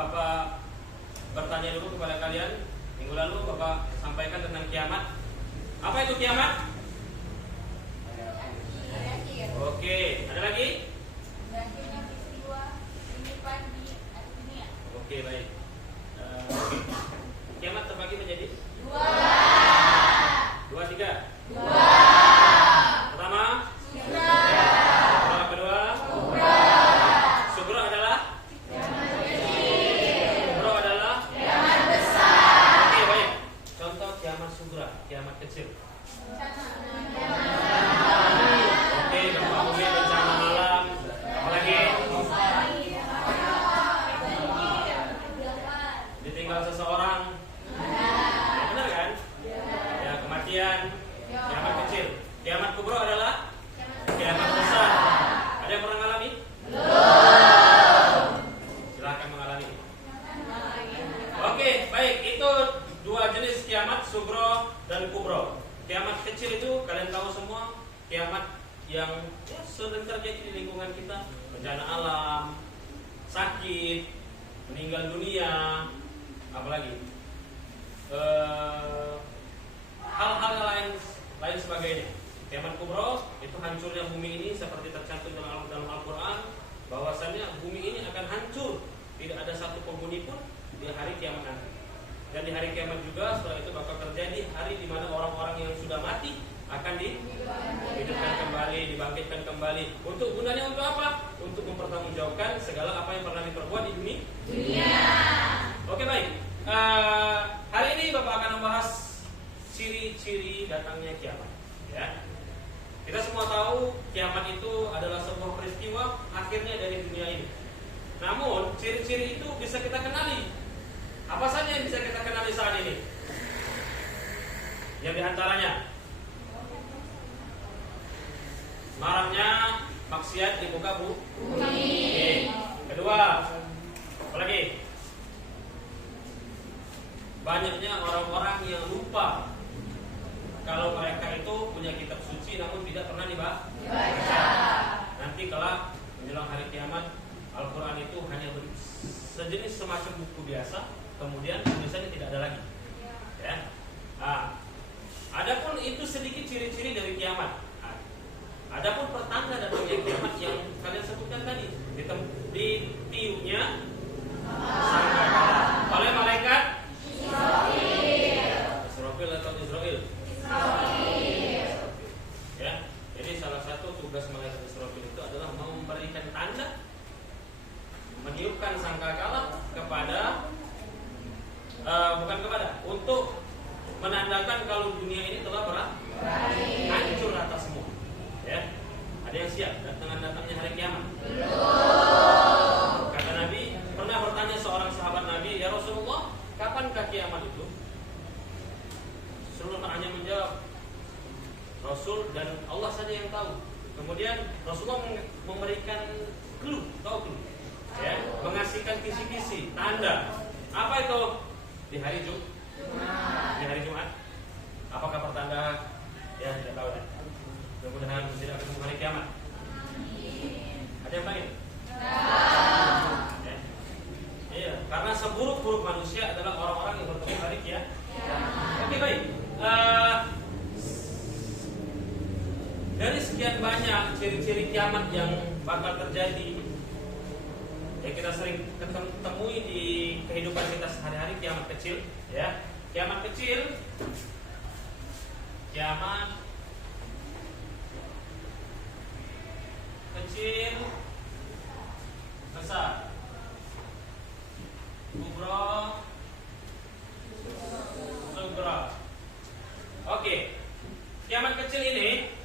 Bapak bertanya dulu kepada kalian. Minggu lalu Bapak sampaikan tentang kiamat. Apa itu kiamat? Oke, ada lagi? Berakhirnya peristiwa kehidupan di atas dunia. Oke, baik. Kiamat terbagi menjadi Dua. 2, 3. Dua. Pertama, Sugra. kedua. Kubra. Sugro adalah Kiamat kecil. Kubro adalah. Kiamat besar. Oke, baik. Contoh kiamat sugra, kiamat kecil. Oke, gempa bumi, bencana alam. Apalagi? Ditinggal seseorang. Ya, benar kan? Ya, kematian. Kiamat kecil. Kiamat kubro adalah kiamat besar. Ada yang pernah mengalami? Silakan mengalami. Oke, baik. Itu 2 jenis kiamat, sugro dan kubro. Kiamat kecil itu kalian tahu semua, kiamat yang sering terjadi di lingkungan kita, bencana alam, sakit, meninggal dunia, apalagi hal-hal lain sebagainya. Kiamat kubro itu hancurnya bumi ini seperti tercantum dalam Al-Quran, bahwasannya bumi ini akan hancur, tidak ada satu penghuni pun di hari kiamat nanti. Dan di hari kiamat juga setelah itu bakal terjadi hari di mana orang-orang yang sudah mati akan dihidupkan kembali, dibangkitkan kembali. Untuk gunanya untuk apa? Untuk mempertanggungjawabkan segala apa yang pernah diperbuat di dunia. Oke, baik. Hari ini Bapak akan membahas ciri-ciri datangnya kiamat. Ya. Kita semua tahu kiamat itu adalah sebuah peristiwa akhirnya dari dunia ini. Namun ciri-ciri itu bisa kita kenali. Apa saja yang bisa kita kenali saat ini? Yang diantaranya maraknya maksiat di muka bumi. Kedua, apalagi? Banyaknya orang-orang yang lupa kalau mereka itu punya kitab suci namun tidak pernah dibaca. Nanti kalau menjelang hari kiamat, Al-Quran itu hanya sejenis semacam buku biasa, kemudian tulisannya tidak ada lagi. Ya. Adapun itu sedikit ciri-ciri dari kiamat. Adapun pertanda datangnya kiamat yang kalian sebutkan tadi, ditiupnya sangkakala oleh malaikat Israfil atau Israel. Ya. Jadi salah satu tugas malaikat Israfil itu adalah memberikan tanda, meniupkan sangkakala untuk menandakan kalau dunia ini telah hancur rata semua. Ya. Ada yang siap dengan datangnya hari kiamat? Belum. Kata Nabi, pernah bertanya seorang sahabat Nabi, "Ya Rasulullah, kapankah kiamat itu?" Rasulullah hanya menjawab, Rasul dan Allah saja yang tahu. Kemudian Rasulullah memberikan clue, ya, mengasihkan kisi-kisi, tanda. Apa itu? Di hari Jumat. Di hari Jumat. Apakah pertanda? Ya, tidak tahu ya. Mudah-mudahan tidak ketemu hari kiamat. Ada yang lain? Ya. Iya, karena seburuk-buruk manusia adalah orang-orang yang bertemu hari kiamat. Oke, baik. Dari sekian banyak ciri-ciri kiamat yang bakal terjadi, yang kita sering temui di kehidupan kita sehari-hari, kiamat kecil, ya. Kiamat kecil, besar, kubro, sugra. Oke, kiamat kecil ini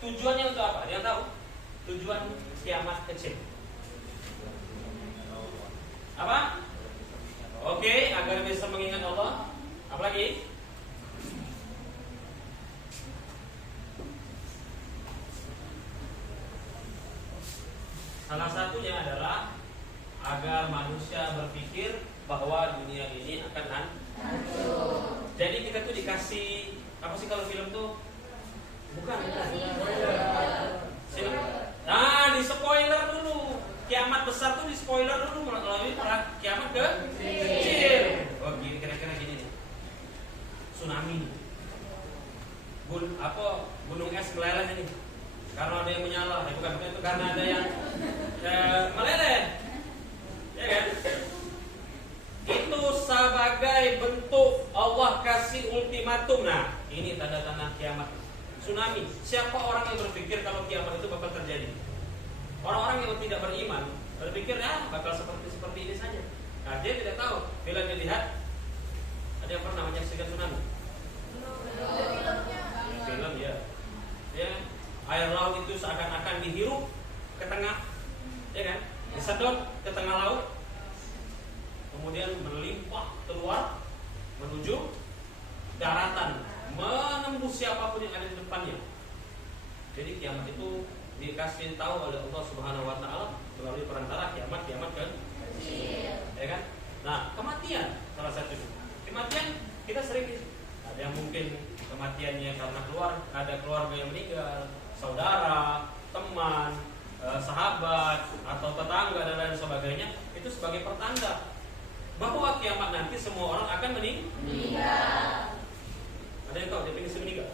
tujuannya untuk apa? Dia tahu tujuan kiamat kecil apa? Oke, agar bisa mengingat Allah. Apalagi? Salah satunya adalah agar manusia berpikir bahwa dunia ini akan hancur. Jadi kita tuh dikasih apa sih kalau film tuh? Bukan. Di spoiler dulu. Kiamat besar tuh di spoiler dulu melalui dikasih ultimatum. Nah, ini tanda-tanda kiamat. Tsunami. Siapa orang yang berpikir kalau kiamat itu bakal terjadi? Orang-orang yang tidak beriman berpikir bakal seperti ini saja. Nah, dia tidak tahu. Bila dia lihat, ada yang pernah menyaksikan tsunami? Film ya. Ya, air laut itu seakan-akan dihirup ke tengah, ya kan? Disedot ke tengah laut, kemudian melimpah keluar menuju daratan, menembus siapapun yang ada di depannya. Jadi kiamat itu dikasih tahu oleh Allah Subhanahu wa taala melalui perantara kiamat kan? Ya kan? Nah, kematian salah satu. Kematian kita sering ada yang mungkin kematiannya karena ada keluarga yang meninggal, saudara, teman, sahabat atau tetangga dan lain sebagainya. Itu sebagai pertanda bahwa kiamat nanti semua orang akan meninggal. Ada yang tahu definisi meninggal?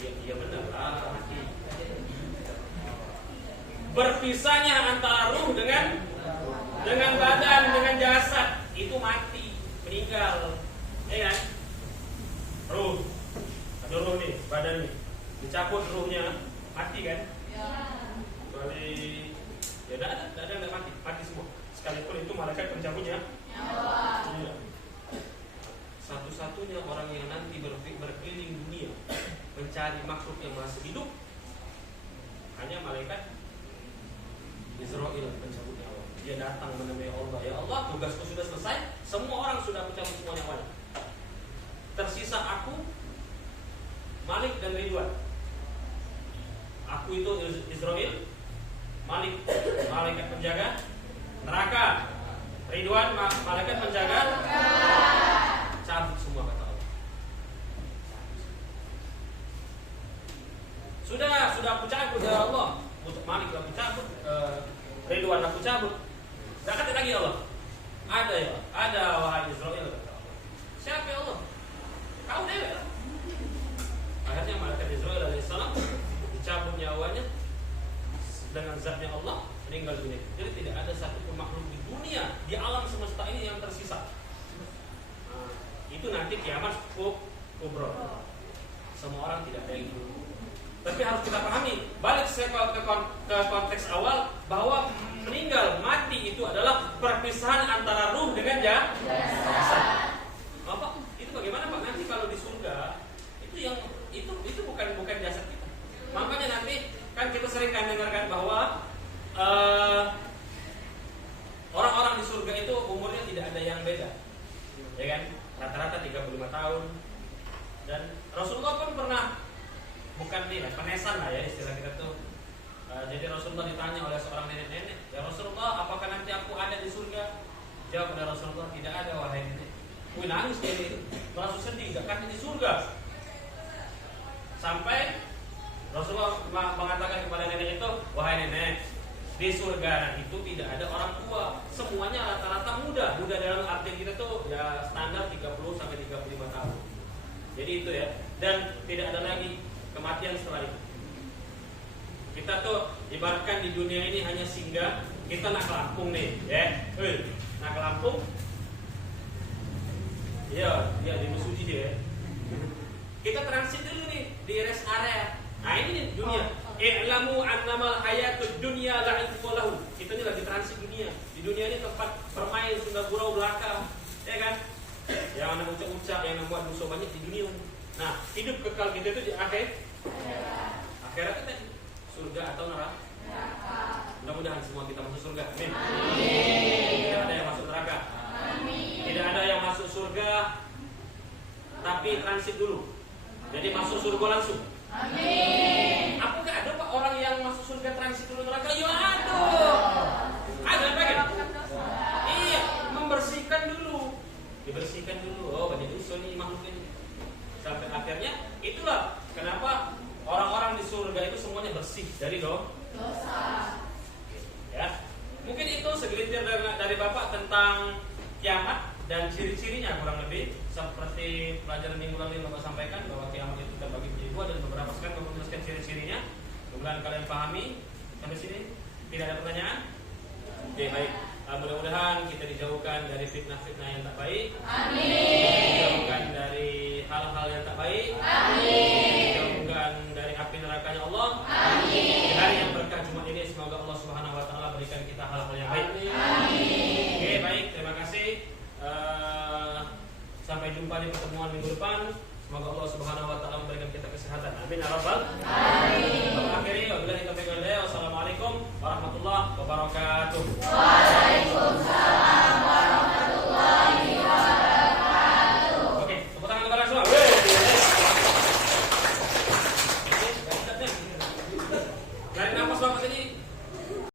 Iya benar lah. Berpisahnya antara ruh dengan badan, dengan jasad, itu mati, meninggal, ya kan? Ruh, ada ruh nih, badan nih, dicabut ruhnya, mati kan? Kecuali ya tidak mati semua. Sekalipun itu malaikat pencabutnya nyawa. Satu-satunya orang yang nanti berkeliling dunia mencari makhluk yang masih hidup hanya malaikat Israel pencabut nyawa. Dia datang menemui Allah. Ya Allah, tugasku sudah selesai. Semua orang sudah mencabut semua nyawanya. Tersisa aku, Malik dan Ridwan. Aku itu Israel, Malik malaikat penjaga neraka, Ridwan malaikat penjaga cabut semua kata Allah. Sudah aku cabut ya Allah. Untuk Malik aku cabut, Ridwan aku cabut. Tidak kata lagi Allah. Ada ya, ada wahai Israel. Siapa ya Allah? Kau dewe lah. Akhirnya malaikat Israel alaihissalam dicabut nyawanya dengan zatnya Allah, meninggal dunia. Jadi tidak ada satu makhluk di dunia, di alam semesta ini yang tersisa. Nah, itu nanti kiamat kubro. Semua orang tidak ada yang hidup. Tapi harus kita pahami, balik ke konteks awal bahwa meninggal, mati itu adalah perpisahan antara ruh dengan jasad. Bapak, itu bagaimana Pak? Nanti kalau di surga itu bukan jasad kita. Makanya nanti kan kita sering dengarkan bahwa orang-orang di surga itu umurnya tidak ada yang beda, ya kan? Rata-rata 35 tahun. Dan Rasulullah pun pernah, bukan penesan lah ya istilah kita tuh. Jadi Rasulullah ditanya oleh seorang nenek-nenek, ya Rasulullah, apakah nanti aku ada di surga? Jawab pada Rasulullah, tidak ada wahai nenek. Nangis dia itu, merasa sedih, gak akan di surga. Sampai Rasulullah mengatakan kepada nenek itu, wahai nenek, di surga itu tidak ada orang tua, semuanya rata-rata muda. Muda dalam arti kita tuh ya standar 30 sampai 35 tahun. Jadi itu ya, dan tidak ada lagi kematian setelah itu. Kita tuh ibaratkan di dunia ini hanya singgah. Kita nak ke Lampung nih, ya, nak ke Lampung, ya di Mesuji dia. Kita transit dulu nih di rest area. Nah ini nih dunia. I'lamu annamal hayatud dunya la'ibun lahu. Kita ini lagi transit dunia. Di dunia ini tempat bermain sunda gurau belaka, ya kan? Yang anak ucap-ucap, yang membuat musuh banyak di dunia. Nah, hidup kekal kita itu di akhirat kita surga atau neraka? Mudah-mudahan semua kita masuk surga. Amin. Tidak ada yang masuk neraka. Tidak ada yang masuk surga tapi transit dulu. Jadi masuk surga langsung. Amin. Apakah ada Pak orang yang masuk surga transit dulu neraka? Ya ada bagian. Iya, membersihkan dulu. Dibersihkan dulu. Oh, banyak dosa nih makhluk ini. Sampai akhirnya itulah kenapa orang-orang di surga itu semuanya bersih dari dosa. Ya. Mungkin itu segelintir dari Bapak tentang kiamat dan ciri-cirinya, kurang lebih seperti pelajaran minggu lalu yang Bapak sampaikan bahwa kiamat itu terbagi menjadi dua dan beberapa sekali Bapak menjelaskan ciri-cirinya. Mudah-mudahan kalian pahami. Sampai sini tidak ada pertanyaan? Oke, baik. Mudah-mudahan kita dijauhkan dari fitnah-fitnah yang tak baik. Amin. Dijauhkan dari hal-hal yang tak baik. Amin. Dijauhkan dari api nerakanya Allah. Amin. Di hari yang berkah Jumat ini semoga Allah Subhanahu wa taala berikan kita hal-hal yang baik. Amin. Oke, baik, terima kasih. Sampai jumpa di pertemuan minggu depan. Semoga Allah Subhanahu wa taala memberikan kita kesehatan. Amin ya rabbal alamin. Amin. Akhirnya wabillahi taufiq wal hidayah. Wassalamualaikum warahmatullahi wabarakatuh.